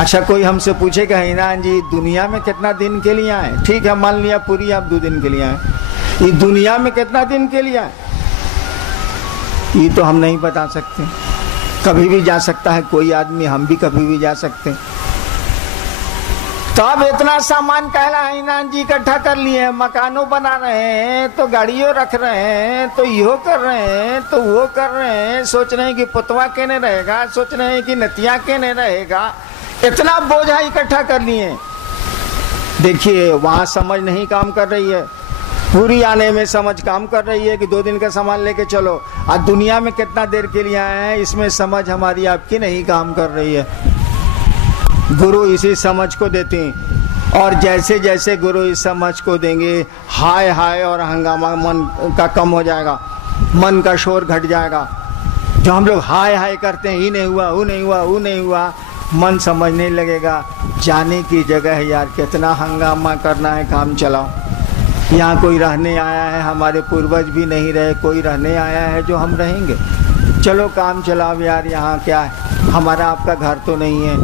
अच्छा, कोई हमसे पूछेगा हिनान जी दुनिया में कितना दिन के लिए आए? ठीक है, मान लिया पूरी आप 2 दिन के लिए आए, ये दुनिया में कितना दिन के लिए आए ये तो हम नहीं बता सकते। कभी भी जा सकता है कोई आदमी, हम भी कभी भी जा सकते हैं। तो अब इतना सामान कहला हिनान जी इकट्ठा कर लिए हैं, मकानों बना रहे हैं, तो गाड़ियों रख रहे हैं, तो यो कर रहे हैं, तो वो कर रहे हैं, सोच रहे हैं कि पुतवा केने रहेगा, सोच रहे हैं कि नतिया केने रहेगा, इतना बोझा इकट्ठा कर लिए। देखिए वहां समझ नहीं काम कर रही है, पूरी आने में समझ काम कर रही है कि 2 दिन का सामान लेके चलो। आज दुनिया में कितना देर के लिए आए हैं इसमें समझ हमारी आपकी नहीं काम कर रही है। गुरु इसी समझ को देते हैं, और जैसे जैसे गुरु इस समझ को देंगे, हाय हाय और हंगामा मन का कम हो जाएगा, मन का शोर घट जाएगा। जो हम लोग हाय हाय करते हैं, ये नहीं हुआ, वो नहीं हुआ, वो नहीं हुआ, मन समझने लगेगा जाने की जगह है यार, कितना हंगामा करना है, काम चलाओ। यहाँ कोई रहने आया है, हमारे पूर्वज भी नहीं रहे, कोई रहने आया है जो हम रहेंगे, चलो काम चलाओ यार। यहाँ क्या है, हमारा आपका घर तो नहीं है,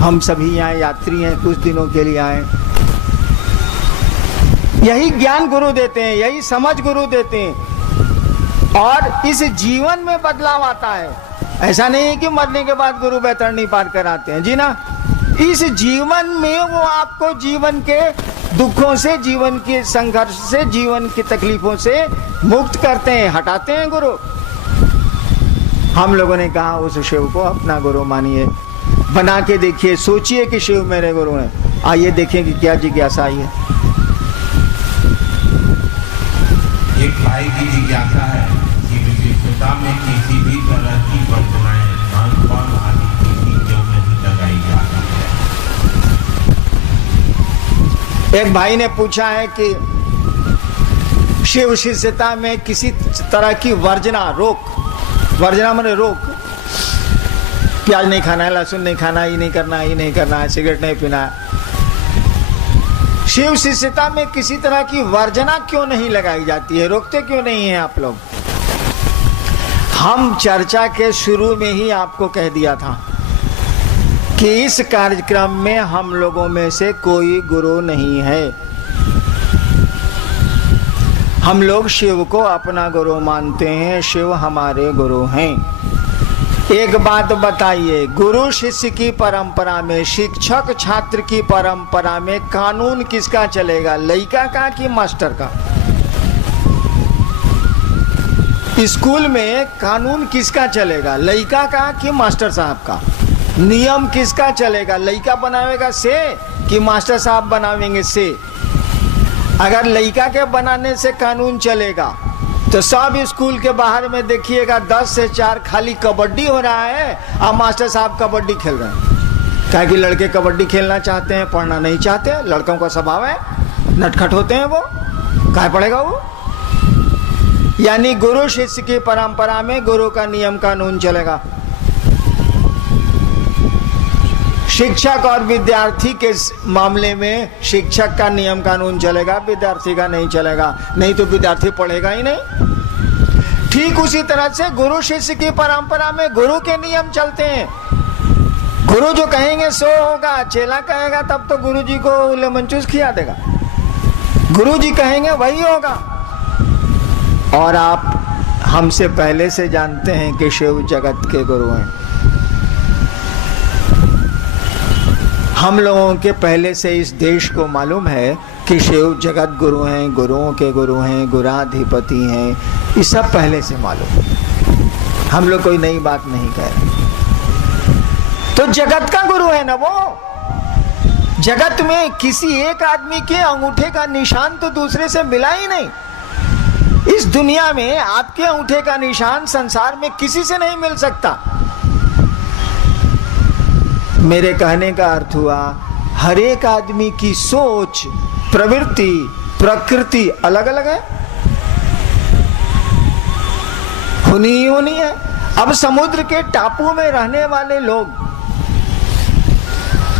हम सभी यहाँ यात्री हैं, कुछ दिनों के लिए आए। यही ज्ञान गुरु देते हैं, यही समझ गुरु देते हैं, और इस जीवन में बदलाव आता है। ऐसा नहीं है कि मरने के बाद गुरु बैतरणी पार कराते हैं जी ना, इस जीवन में वो आपको जीवन के दुखों से, जीवन के संघर्ष से, जीवन की तकलीफों से मुक्त करते हैं, हटाते हैं गुरु। हम लोगों ने कहा उस शिव को अपना गुरु मानिए, बना के देखिए, सोचिए कि शिव मेरे गुरु हैं। आइए देखें कि क्या जिज्ञासा आई है। एक भाई की जिज्ञासा है कि विशिष्टता में किसी भी तरह की वंदनाएं खान-पान आदि की चीजों में ही लगाई जाती है। एक भाई ने पूछा है कि शिव शिष्यता में किसी तरह की वर्जना, रोक, वर्जना माने रोक, प्याज नहीं खाना है, लहसुन नहीं खाना, ये नहीं करना, ये नहीं करना है, सिगरेट नहीं पीना है। शिव शिष्यता में किसी तरह की वर्जना क्यों नहीं लगाई जाती है, रोकते क्यों नहीं है आप लोग? हम चर्चा के शुरू में ही आपको कह दिया था कि इस कार्यक्रम में हम लोगों में से कोई गुरु नहीं है। हम लोग शिव को अपना गुरु मानते हैं, शिव हमारे गुरु हैं। एक बात बताइए, गुरु शिष्य की परंपरा में, शिक्षक छात्र की परंपरा में कानून किसका चलेगा, लड़का का कि मास्टर का? स्कूल में कानून किसका चलेगा, लड़का का कि मास्टर साहब का? नियम किसका चलेगा, लड़का बनावेगा से कि मास्टर साहब बनावेंगे से? अगर लड़का के बनाने से कानून चलेगा तो सब स्कूल के बाहर में देखिएगा 10 से 4 खाली कबड्डी हो रहा है, और मास्टर साहब कबड्डी खेल रहे हैं। क्या कि लड़के कबड्डी खेलना चाहते हैं, पढ़ना नहीं चाहते, लड़कों का स्वभाव है, नटखट होते हैं, वो क्या पढ़ेगा वो? यानी गुरु शिष्य की परंपरा में गुरु का नियम कानून चलेगा, शिक्षक और विद्यार्थी के मामले में शिक्षक का नियम कानून चलेगा, विद्यार्थी का नहीं चलेगा, नहीं तो विद्यार्थी पढ़ेगा ही नहीं। ठीक उसी तरह से गुरु शिष्य की परंपरा में गुरु के नियम चलते हैं। गुरु जो कहेंगे सो होगा, चेला कहेगा तब तो गुरु जी को लेमन जूस खिला देगा, गुरु जी कहेंगे वही होगा। और आप हमसे पहले से जानते हैं कि शिव जगत के गुरु हैं। हम लोगों के पहले से इस देश को मालूम है कि शिव जगत गुरु हैं, गुरुओं के गुरु हैं, गुराधिपति हैं, ये सब पहले से मालूम है। हम लोग कोई नई बात नहीं कह रहे। तो जगत का गुरु है ना वो। जगत में किसी एक आदमी के अंगूठे का निशान तो दूसरे से मिला ही नहीं। इस दुनिया में आपके अंगूठे का निशान संसार में किसी से नहीं मिल सकता। मेरे कहने का अर्थ हुआ, हर एक आदमी की सोच, प्रवृत्ति, प्रकृति अलग अलग है, होनी है। अब समुद्र के टापू में रहने वाले लोग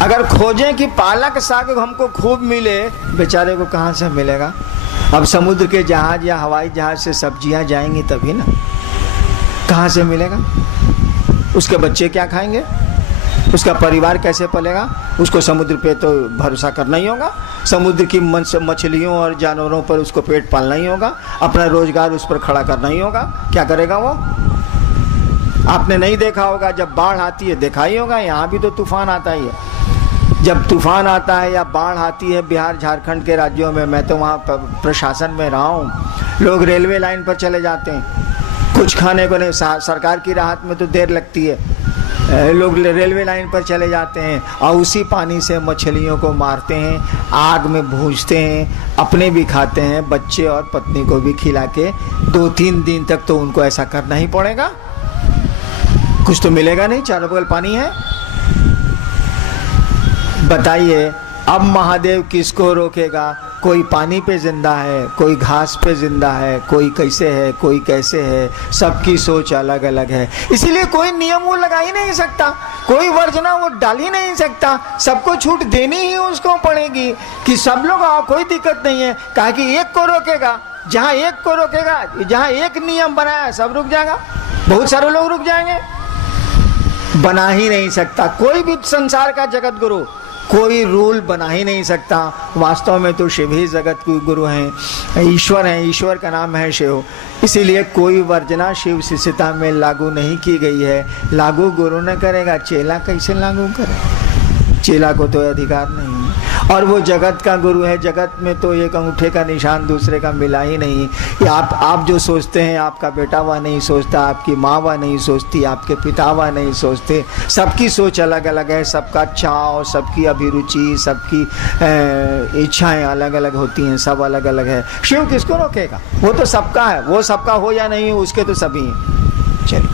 अगर खोजें कि पालक साग हमको खूब मिले, बेचारे को कहां से मिलेगा? अब समुद्र के जहाज या हवाई जहाज से सब्जियां जाएंगी तभी ना, कहां से मिलेगा? उसके बच्चे क्या खाएंगे? उसका परिवार कैसे पलेगा? उसको समुद्र पे तो भरोसा करना ही होगा, समुद्र की मछलियों और जानवरों पर उसको पेट पालना ही होगा, अपना रोजगार उस पर खड़ा करना ही होगा। क्या करेगा वो? आपने नहीं देखा होगा, जब बाढ़ आती है देखा ही होगा, यहाँ भी तो तूफान आता ही है। जब तूफान आता है या बाढ़ आती है बिहार झारखंड के राज्यों में, मैं तो वहाँ प्रशासन में रहा हूँ, लोग रेलवे लाइन पर चले जाते हैं, कुछ खाने को नहीं, सरकार की राहत में तो देर लगती है, लोग रेलवे लाइन पर चले जाते हैं और उसी पानी से मछलियों को मारते हैं, आग में भूंजते हैं, अपने भी खाते हैं, बच्चे और पत्नी को भी खिला के 2-3 दिन तक तो उनको ऐसा करना ही पड़ेगा। कुछ तो मिलेगा नहीं, चारों बगल पानी है। बताइए अब महादेव किसको रोकेगा? कोई पानी पे जिंदा है, कोई घास पे जिंदा है, कोई कैसे है, कोई कैसे है, सबकी सोच अलग अलग है। इसीलिए कोई नियम वो लगा ही नहीं सकता, कोई वर्जना वो डाल ही नहीं सकता, सबको छूट देनी ही उसको पड़ेगी कि सब लोग आओ, कोई दिक्कत नहीं है। कहा कि एक को रोकेगा, जहाँ एक को रोकेगा, जहाँ एक नियम बनाया सब रुक जाएगा, बहुत सारे लोग रुक जाएंगे। बना ही नहीं सकता कोई भी संसार का जगत गुरु, कोई रूल बना ही नहीं सकता। वास्तव में तो शिव ही जगत के गुरु हैं, ईश्वर हैं, ईश्वर का नाम है शिव। इसीलिए कोई वर्जना शिव शिष्यता में लागू नहीं की गई है। लागू गुरु न करेगा, चेला कैसे लागू करे? चेला को तो अधिकार नहीं, और वो जगत का गुरु है। जगत में तो एक अंगूठे का निशान दूसरे का मिला ही नहीं। आप जो सोचते हैं आपका बेटा वह नहीं सोचता, आपकी माँ वह नहीं सोचती, आपके पिता वह नहीं सोचते। सबकी सोच अलग अलग है, सबका चाव, सबकी अभिरुचि, सबकी इच्छाएं अलग अलग होती हैं, सब अलग अलग है। शिव किसको रोकेगा? वो तो सबका है, वो सबका हो या नहीं हो उसके तो सभी हैं। चलिए,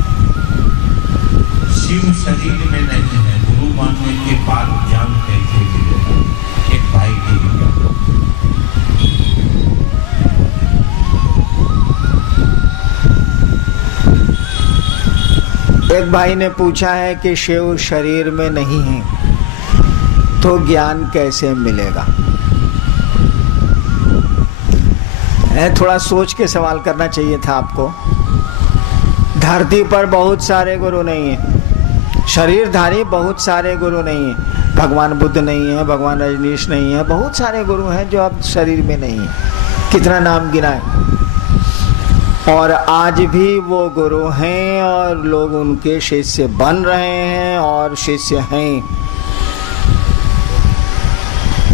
शिव शरीर में नहीं है, गुरु मानने के बाद ज्ञान कैसे मिलेगा? एक भाई की एक भाई ने पूछा है कि शिव शरीर में नहीं है तो ज्ञान कैसे मिलेगा? थोड़ा सोच के सवाल करना चाहिए था आपको। धरती पर बहुत सारे गुरु नहीं है, शरीरधारी बहुत सारे गुरु नहीं है। भगवान बुद्ध नहीं है, भगवान रजनीश नहीं है, बहुत सारे गुरु हैं जो अब शरीर में नहीं है। कितना नाम गिनाए। और आज भी वो गुरु हैं और लोग उनके शिष्य बन रहे हैं और शिष्य हैं।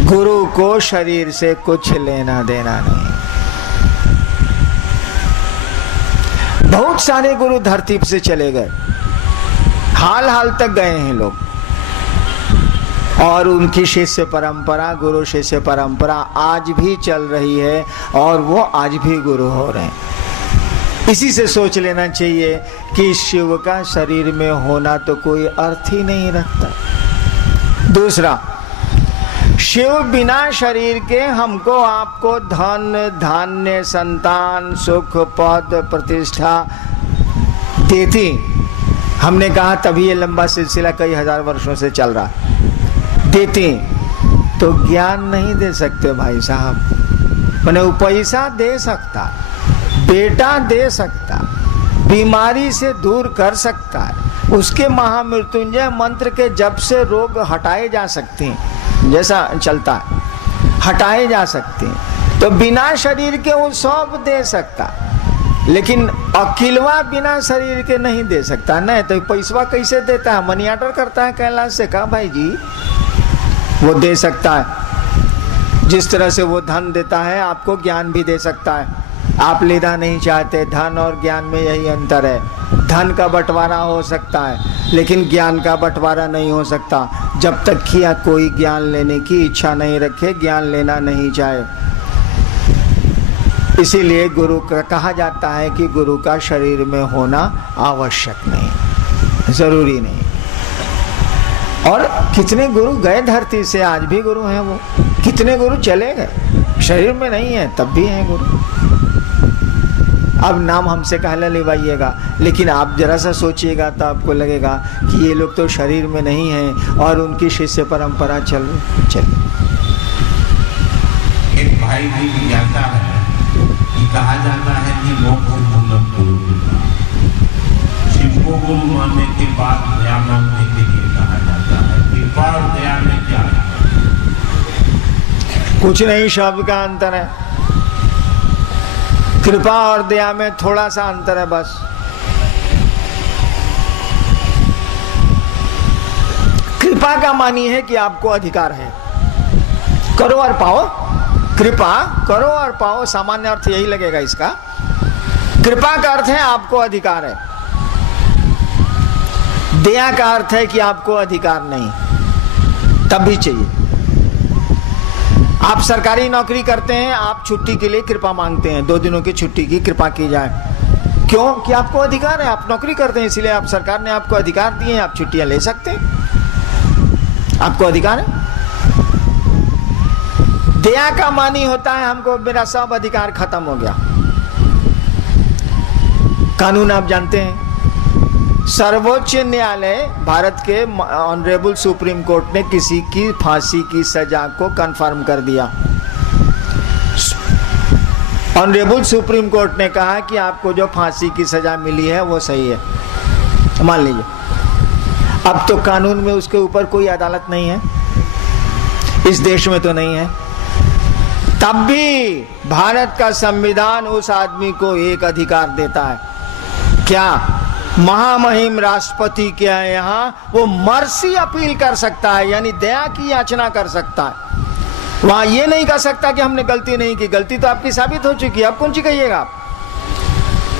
गुरु को शरीर से कुछ लेना देना नहीं। बहुत सारे गुरु धरती से चले गए, हाल हाल तक गए हैं लोग, और उनकी शिष्य परंपरा, गुरु शिष्य परंपरा आज भी चल रही है और वो आज भी गुरु हो रहे हैं। इसी से सोच लेना चाहिए कि शिव का शरीर में होना तो कोई अर्थ ही नहीं रखता। दूसरा, शिव बिना शरीर के हमको आपको धन धान्य संतान सुख पद प्रतिष्ठा देती। हमने कहा तभी ये लंबा सिलसिला कई हजार वर्षों से चल रहा। देते तो ज्ञान नहीं दे सकते भाई साहब। मैंने वो पैसा दे सकता, बेटा दे सकता, बीमारी से दूर कर सकता है, उसके महामृत्युंजय मंत्र के जप से रोग हटाए जा सकते हैं, जैसा चलता है हटाए जा सकते हैं। तो बिना शरीर के वो सब दे सकता, लेकिन अकिलवा बिना शरीर के नहीं दे सकता। नहीं तो पैसवा कैसे देता है? मनी ऑर्डर करता है कैलाश से। कहा भाई जी वो दे सकता है। जिस तरह से वो धन देता है आपको ज्ञान भी दे सकता है। आप लेना नहीं चाहते, धन और ज्ञान में यही अंतर है। धन का बंटवारा हो सकता है लेकिन ज्ञान का बंटवारा नहीं हो सकता। जब तक कि कोई ज्ञान लेने की इच्छा नहीं रखे, ज्ञान लेना नहीं चाहे। इसीलिए गुरु का कहा जाता है कि गुरु का शरीर में होना आवश्यक नहीं, जरूरी नहीं। और कितने गुरु गए धरती से, आज भी गुरु हैं वो। कितने गुरु चले गए, शरीर में नहीं है तब भी हैं गुरु। अब नाम हमसे कहला लेवाइएगा, लेकिन आप जरा सा सोचिएगा तो आपको लगेगा कि ये लोग तो शरीर में नहीं हैं और उनकी शिष्य परंपरा चल। एक भाई की जिज्ञासा है कि कहा जाता है कि मोक्ष मूलम गुरु, शिव को गुरु मानने के बाद दया मांगने के लिए कहा जाता है। कुछ नहीं, शब्द का अंतर है। कृपा और दया में थोड़ा सा अंतर है बस। कृपा का मानी है कि आपको अधिकार है, करो और पाओ। कृपा करो और पाओ, सामान्य अर्थ यही लगेगा इसका। कृपा का अर्थ है आपको अधिकार है, दया का अर्थ है कि आपको अधिकार नहीं, तब भी चाहिए। आप सरकारी नौकरी करते हैं, आप छुट्टी के लिए कृपा मांगते हैं, 2 दिनों की छुट्टी की कृपा की जाए। क्यों? कि आपको अधिकार है, आप नौकरी करते हैं, इसलिए आप सरकार ने आपको अधिकार दिए हैं, आप छुट्टियां ले सकते हैं, आपको अधिकार है। दया का मानी होता है हमको मेरा सब अधिकार खत्म हो गया। कानून आप जानते हैं, सर्वोच्च न्यायालय भारत के ऑनरेबल सुप्रीम कोर्ट ने किसी की फांसी की सजा को कंफर्म कर दिया। ऑनरेबल सुप्रीम कोर्ट ने कहा कि आपको जो फांसी की सजा मिली है वो सही है, मान लीजिए। अब तो कानून में उसके ऊपर कोई अदालत नहीं है, इस देश में तो नहीं है, तब भी भारत का संविधान उस आदमी को एक अधिकार देता है। क्या? महामहिम राष्ट्रपति क्या है यहाँ, वो मर्सी अपील कर सकता है, यानी दया की याचना कर सकता है। वहां ये नहीं कर सकता कि हमने गलती नहीं की, गलती तो आपकी साबित हो चुकी है, अब कौन सी कहिएगा आप।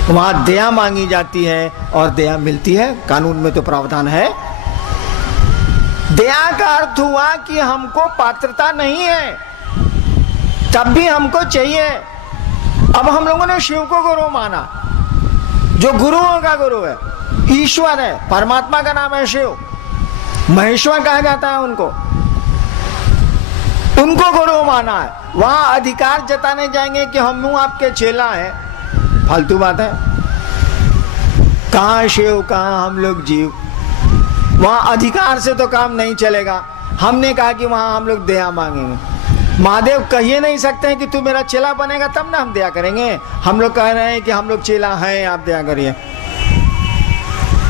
वहां दया मांगी जाती है और दया मिलती है, कानून में तो प्रावधान है। दया का अर्थ हुआ कि हमको पात्रता नहीं है, तब भी हमको चाहिए। अब हम लोगों ने शिव को गुरु माना, जो गुरुओं का गुरु है, ईश्वर है, परमात्मा का नाम है शिव, महेश्वर कहा जाता है उनको गुरु माना है। वहां अधिकार जताने जाएंगे कि हम आपके चेला हैं, फालतू बात है। कहां शिव, कहां हम लोग जीव। वहां अधिकार से तो काम नहीं चलेगा। हमने कहा कि वहां हम लोग दया मांगेंगे। महादेव कहिए नहीं सकते हैं कि तू मेरा चेला बनेगा तब ना हम दया करेंगे। हम लोग कह रहे हैं कि हम लोग चेला हैं, आप दया करिए।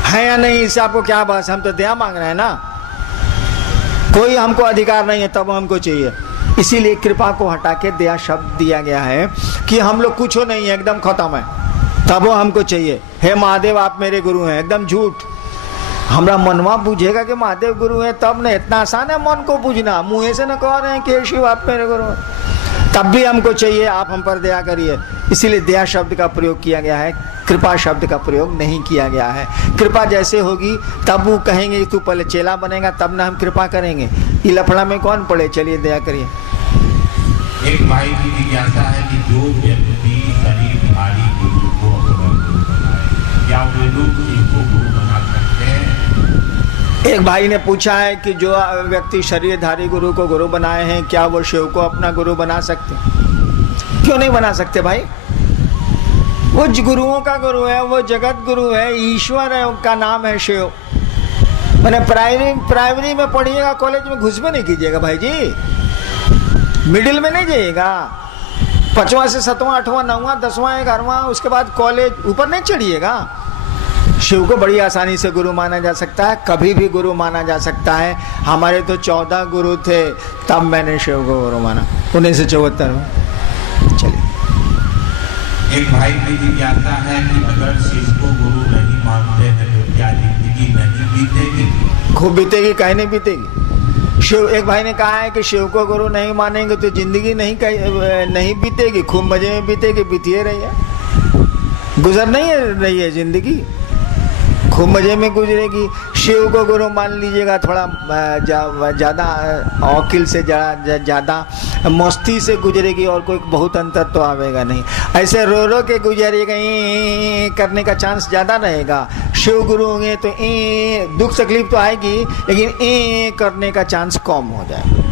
है या नहीं, इससे आपको क्या बस, हम तो दया मांग रहे हैं ना। कोई हमको अधिकार नहीं है, तब हमको चाहिए। इसीलिए कृपा को हटा के दया शब्द दिया गया है कि हम लोग कुछ नहीं है, एकदम खत्म है, तब वो हमको चाहिए। हे महादेव आप मेरे गुरु हैं, एकदम झूठ। हमरा मनवा बुझेगा कि महादेव गुरु है तब न, इतना आसान है मन को बुझना। मुंह से न कह रहे हैं कि शिव आप मेरे गुरु हैं, तब भी हमको चाहिए, आप हम पर दया करिए। इसीलिए दया शब्द का प्रयोग किया गया है, कृपा शब्द का प्रयोग नहीं किया गया है। कृपा जैसे होगी तब वो कहेंगे तू पहले चेला बनेगा तब ना हम कृपा करेंगे। ये लफड़ा में कौन पड़े, चलिए दया करिए। एक भाई की जिज्ञासा है कि जो व्यक्ति शरीरधारी गुरु को अपना गुरु बनाए, क्या वे लोग इनको गुरु बना सकते हैं? एक भाई ने पूछा है कि जो व्यक्ति शरीरधारी गुरु को गुरु बनाए हैं, क्या वो शिव को अपना गुरु बना सकते? क्यों नहीं बना सकते भाई? वो गुरुओं का गुरु है, वो जगत गुरु है, ईश्वर है, उनका नाम है शिव। मैंने प्राइमरी में पढ़िएगा, कॉलेज में घुस में नहीं कीजिएगा भाई जी, मिडिल में नहीं जाइएगा। 5वां से 7वां 8वां 9वां 10वां 11वां, उसके बाद कॉलेज, ऊपर नहीं चढ़िएगा। शिव को बड़ी आसानी से गुरु माना जा सकता है, कभी भी गुरु माना जा सकता है। हमारे तो 14 गुरु थे, तब मैंने शिव को गुरु माना 1974 में। चलिए, एक भाई की जिज्ञासा है कि अगर शिव को गुरु नहीं मानते हैं तो क्या जिंदगी नहीं बीतेगी? खूब बीतेगी, काहे नहीं बीतेगी। शिव, एक भाई ने कहा है कि शिव को गुरु नहीं मानेंगे तो जिंदगी नहीं बीतेगी, खूब मजे में बीतेगी। बीतिए रही है, गुजर नहीं रही है जिंदगी, खूब मजे में गुजरेगी। शिव को गुरु मान लीजिएगा, थोड़ा ज़्यादा औकिल से ज़्यादा मस्ती से गुजरेगी, और कोई बहुत अंतर तो आवेगा नहीं। ऐसे रो रो के गुजरेगा, करने का चांस ज़्यादा रहेगा। शिव गुरु होंगे तो दुख तकलीफ तो आएगी, लेकिन करने का चांस कम हो जाएगा।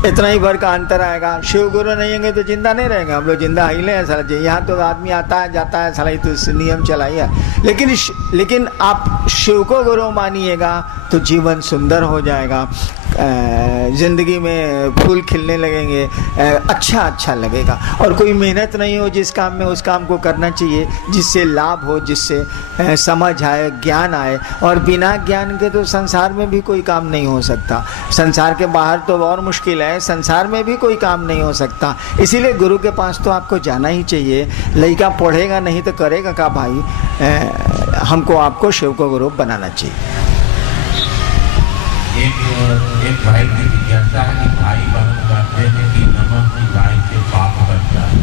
इतना ही भर का अंतर आएगा। शिव गुरु नहीं होंगे तो जिंदा नहीं रहेंगे, हम लोग जिंदा हिले हैं साला। यहाँ तो आदमी आता है जाता है साला, तो नियम चलाइए। लेकिन आप शिव को गुरु मानिएगा तो जीवन सुंदर हो जाएगा, जिंदगी में फूल खिलने लगेंगे, अच्छा लगेगा। और कोई मेहनत नहीं हो जिस काम में, उस काम को करना चाहिए जिससे लाभ हो, जिससे समझ आए, ज्ञान आए। और बिना ज्ञान के तो संसार में भी कोई काम नहीं हो सकता। संसार के बाहर तो और मुश्किल है, है, संसार में भी कोई काम नहीं हो सकता। इसीलिए गुरु के पास तो आपको जाना ही चाहिए। लड़का पढ़ेगा नहीं तो करेगा क्या भाई? हमको आपको शिव को गुरु बनाना चाहिए। एक भाई की जिज्ञासा है कि भाई बहन कहते हैं कि नमक की गाय से पाप करता है,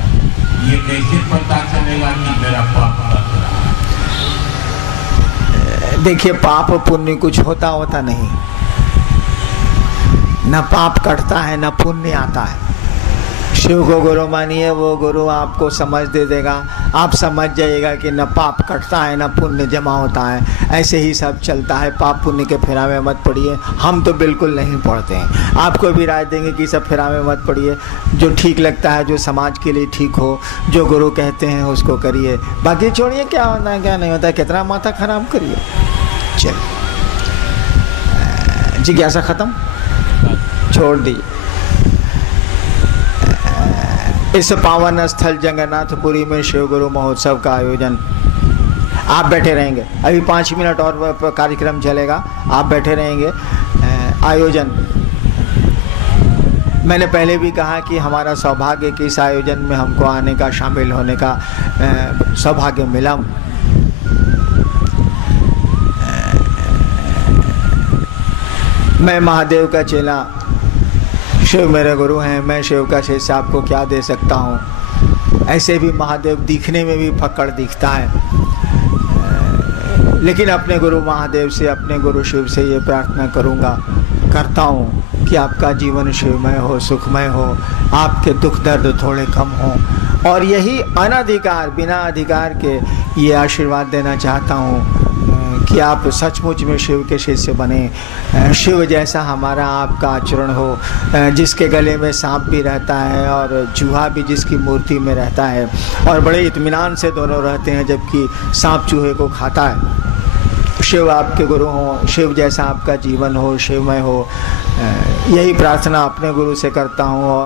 ये कैसे पता चलेगा कि मेरा पाप कर रहा है? देखिए, पाप पुण्य कुछ होता नहीं, न पाप कटता है न पुण्य आता है। शिव को गुरु मानिए, वो गुरु आपको समझ दे देगा। आप समझ जाइएगा कि न पाप कटता है न पुण्य जमा होता है, ऐसे ही सब चलता है। पाप पुण्य के फेरा में मत पड़िए। हम तो बिल्कुल नहीं पढ़ते हैं, आपको भी राय देंगे कि सब फेरा में मत पड़िए। जो ठीक लगता है, जो समाज के लिए ठीक हो, जो गुरु कहते हैं उसको करिए, बाकी छोड़िए क्या होता है क्या नहीं होता है, कितना माथा खराब करिए। चल, जिज्ञासा खत्म, छोड़ दी। इस पावन स्थल जगन्नाथपुरी में शिव गुरु महोत्सव का आयोजन, आप बैठे रहेंगे, अभी 5 मिनट और कार्यक्रम चलेगा, आप बैठे रहेंगे। आयोजन, मैंने पहले भी कहा कि हमारा सौभाग्य कि इस आयोजन में हमको आने का, शामिल होने का सौभाग्य मिला। मैं महादेव का चेला, शिव मेरे गुरु हैं, मैं शिव का शिष्य, आपको क्या दे सकता हूँ। ऐसे भी महादेव दिखने में भी फक्कड़ दिखता है, लेकिन अपने गुरु महादेव से, अपने गुरु शिव से ये प्रार्थना करता हूँ कि आपका जीवन शिवमय हो, सुखमय हो, आपके दुख दर्द थोड़े कम हो, और यही अनधिकार, बिना अधिकार के ये आशीर्वाद देना चाहता हूँ कि आप सचमुच में शिव के शिष्य बने। शिव जैसा हमारा आपका आचरण हो, जिसके गले में सांप भी रहता है और चूहा भी जिसकी मूर्ति में रहता है, और बड़े इत्मीनान से दोनों रहते हैं, जबकि सांप चूहे को खाता है। शिव आपके गुरु हो, शिव जैसा आपका जीवन हो, शिवमय हो, यही प्रार्थना अपने गुरु से करता हूँ।